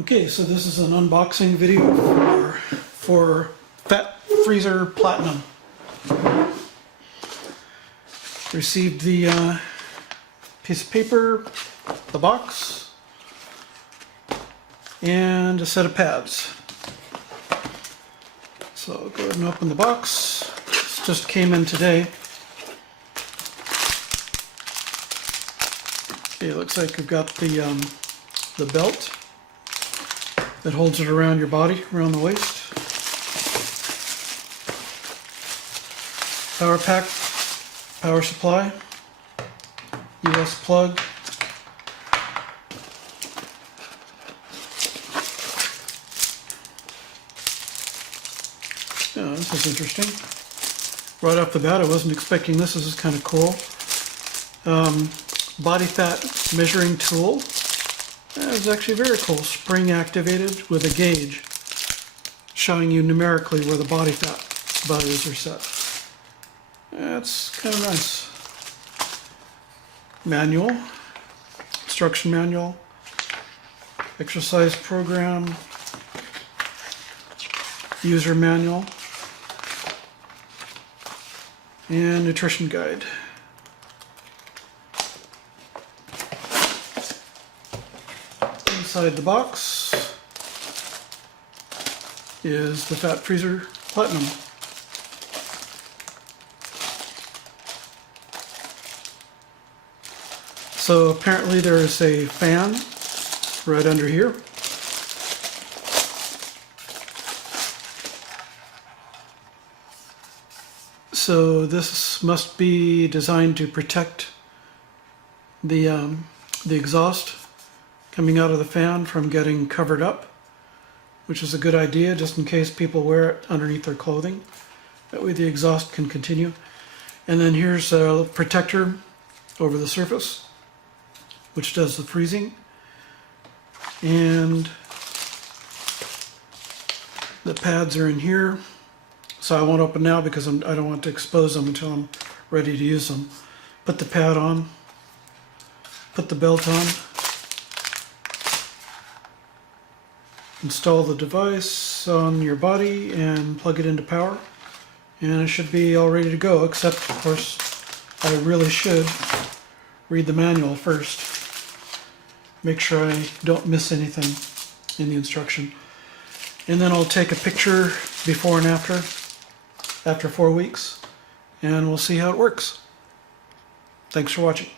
Okay, so this is an unboxing video for Fat Freezer Platinum. Received the piece of paper, the box, and a set of pads. So I'll go ahead and open the box. This just came in today. Okay, it looks like we've got the belt that holds it around your body, around the waist. Power pack, power supply, US plug. Yeah, this is interesting. Right off the bat, I wasn't expecting this. This is kind of cool. Body fat measuring tool. That is actually very cool. Spring activated with a gauge showing you numerically where the body fat values are set. That's kind of nice. Manual, instruction manual, exercise program, user manual, and nutrition guide. Inside the box is the Fat Freezer Platinum. So apparently there is a fan right under here. So this must be designed to protect the exhaust coming out of the fan from getting covered up, which is a good idea just in case people wear it underneath their clothing. That way the exhaust can continue. And then here's a protector over the surface, which does the freezing. And the pads are in here. So I won't open now because I don't want to expose them until I'm ready to use them. Put the pad on, put the belt on, install the device on your body and plug it into power, and it should be all ready to go, except of course I really should read the manual first, make sure I don't miss anything in the instruction, and then I'll take a picture before and after 4 weeks, and we'll see how it works. Thanks for watching.